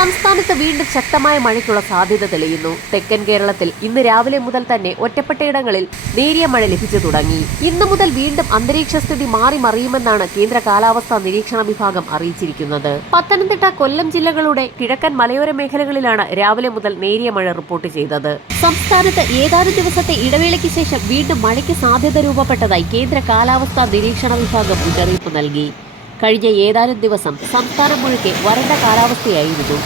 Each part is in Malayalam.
സംസ്ഥാനത്ത് വീണ്ടും ശക്തമായ മഴയ്ക്കുള്ള സാധ്യത തെളിയുന്നു. തെക്കൻ കേരളത്തിൽ ഇന്ന് രാവിലെ മുതൽ തന്നെ ഒറ്റപ്പെട്ടയിടങ്ങളിൽ നേരിയ മഴ ലഭിച്ചു തുടങ്ങി. ഇന്നു മുതൽ വീണ്ടും അന്തരീക്ഷ സ്ഥിതി മാറി മറിയുമെന്നാണ് കേന്ദ്ര കാലാവസ്ഥാ നിരീക്ഷണ വിഭാഗം അറിയിച്ചിരിക്കുന്നത്. പത്തനംതിട്ട, കൊല്ലം ജില്ലകളുടെ കിഴക്കൻ മലയോര മേഖലകളിലാണ് രാവിലെ മുതൽ നേരിയ മഴ റിപ്പോർട്ട് ചെയ്തത്. സംസ്ഥാനത്ത് ഏതാനും ദിവസത്തെ ഇടവേളയ്ക്ക് ശേഷം വീണ്ടും മഴയ്ക്ക് സാധ്യത രൂപപ്പെട്ടതായി കേന്ദ്ര കാലാവസ്ഥാ നിരീക്ഷണ വിഭാഗം മുന്നറിയിപ്പ് നൽകി. കഴിഞ്ഞ ഏതാനും ദിവസം സംസ്ഥാനം മുഴുക്കെ വരണ്ട കാലാവസ്ഥയായിരുന്നു.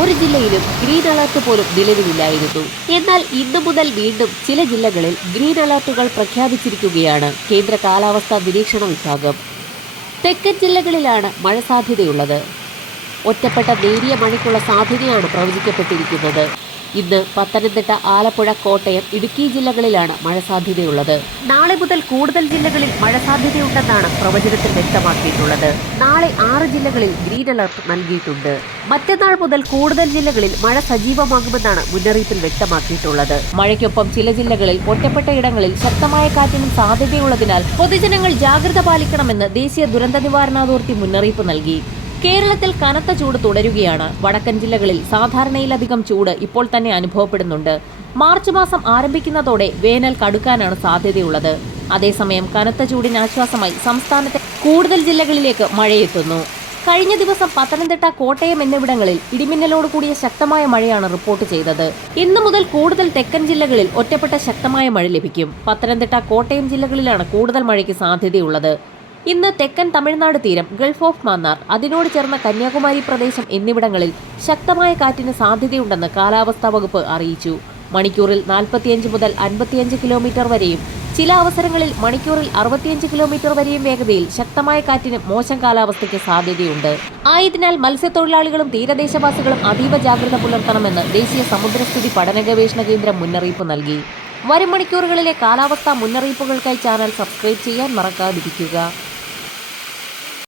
ഒരു ജില്ലയിലും ഗ്രീൻ അലർട്ട് പോലും നിലവിലില്ലായിരുന്നു. എന്നാൽ ഇന്നു മുതൽ വീണ്ടും ചില ജില്ലകളിൽ ഗ്രീൻ അലർട്ടുകൾ പ്രഖ്യാപിച്ചിരിക്കുകയാണ് കേന്ദ്ര കാലാവസ്ഥാ നിരീക്ഷണ വിഭാഗം. തെക്കൻ ജില്ലകളിലാണ് മഴ സാധ്യതയുള്ളത്. ഒറ്റപ്പെട്ട നേരിയ മഴയ്ക്കുള്ള സാധ്യതയാണ് പ്രവചിക്കപ്പെട്ടിരിക്കുന്നത്. ഇന്ന് പത്തനംതിട്ട, ആലപ്പുഴ, കോട്ടയം, ഇടുക്കി ജില്ലകളിലാണ് മഴ സാധ്യതയുള്ളത്. നാളെ മുതൽ കൂടുതൽ ജില്ലകളിൽ മഴ സാധ്യതയുണ്ടെന്നാണ് പ്രവചനത്തിൽ വ്യക്തമാക്കിയിട്ടുള്ളത്. നാളെ 6 ജില്ലകളിൽ ഗ്രീൻ അലർട്ട് നൽകിയിട്ടുണ്ട്. മറ്റന്നാൾ മുതൽ കൂടുതൽ ജില്ലകളിൽ മഴ സജീവമാകുമെന്നാണ് മുന്നറിയിപ്പിൽ വ്യക്തമാക്കിയിട്ടുള്ളത്. മഴയ്ക്കൊപ്പം ചില ജില്ലകളിൽ ഒറ്റപ്പെട്ട ഇടങ്ങളിൽ ശക്തമായ കാറ്റിനും സാധ്യതയുള്ളതിനാൽ പൊതുജനങ്ങൾ ജാഗ്രത പാലിക്കണമെന്ന് ദേശീയ ദുരന്ത നിവാരണ അതോറിറ്റി മുന്നറിയിപ്പ് നൽകി. കേരളത്തിൽ കനത്ത ചൂട് തുടരുകയാണ്. വടക്കൻ ജില്ലകളിൽ സാധാരണയിലധികം ചൂട് ഇപ്പോൾ തന്നെ അനുഭവപ്പെടുന്നുണ്ട്. മാർച്ച് മാസം ആരംഭിക്കുന്നതോടെ വേനൽ കടുക്കാനാണ് സാധ്യതയുള്ളത്. അതേസമയം കനത്ത ചൂടിന് ആശ്വാസമായി സംസ്ഥാനത്തെ കൂടുതൽ ജില്ലകളിലേക്ക് മഴയെത്തുന്നു. കഴിഞ്ഞ ദിവസം പത്തനംതിട്ട, കോട്ടയം എന്നിവിടങ്ങളിൽ ഇടിമിന്നലോട് കൂടിയ ശക്തമായ മഴയാണ് റിപ്പോർട്ട് ചെയ്തത്. ഇന്നു മുതൽ കൂടുതൽ തെക്കൻ ജില്ലകളിൽ ഒറ്റപ്പെട്ട ശക്തമായ മഴ ലഭിക്കും. പത്തനംതിട്ട, കോട്ടയം ജില്ലകളിലാണ് കൂടുതൽ മഴയ്ക്ക് സാധ്യതയുള്ളത്. ഇന്ന് തെക്കൻ തമിഴ്നാട് തീരം, ഗൾഫ് ഓഫ് മാന്നാർ, അതിനോട് ചേർന്ന കന്യാകുമാരി പ്രദേശം എന്നിവിടങ്ങളിൽ ശക്തമായ കാറ്റിന് സാധ്യതയുണ്ടെന്ന് കാലാവസ്ഥാ വകുപ്പ് അറിയിച്ചു. മണിക്കൂറിൽ 45 മുതൽ 55 കിലോമീറ്റർ വരെയും ചില അവസരങ്ങളിൽ മണിക്കൂറിൽ 65 കിലോമീറ്റർ വരെയും വേഗതയിൽ ശക്തമായ കാറ്റിന് മോശം കാലാവസ്ഥയ്ക്ക് സാധ്യതയുണ്ട്. ആയതിനാൽ മത്സ്യത്തൊഴിലാളികളും തീരദേശവാസികളും അതീവ ജാഗ്രത പുലർത്തണമെന്ന് ദേശീയ സമുദ്രസ്ഥിതി പഠന ഗവേഷണ കേന്ദ്രം മുന്നറിയിപ്പ് നൽകി. വരും മണിക്കൂറുകളിലെ കാലാവസ്ഥാ മുന്നറിയിപ്പുകൾക്കായി ചാനൽ സബ്സ്ക്രൈബ് ചെയ്യാൻ മറക്കാതിരിക്കുക.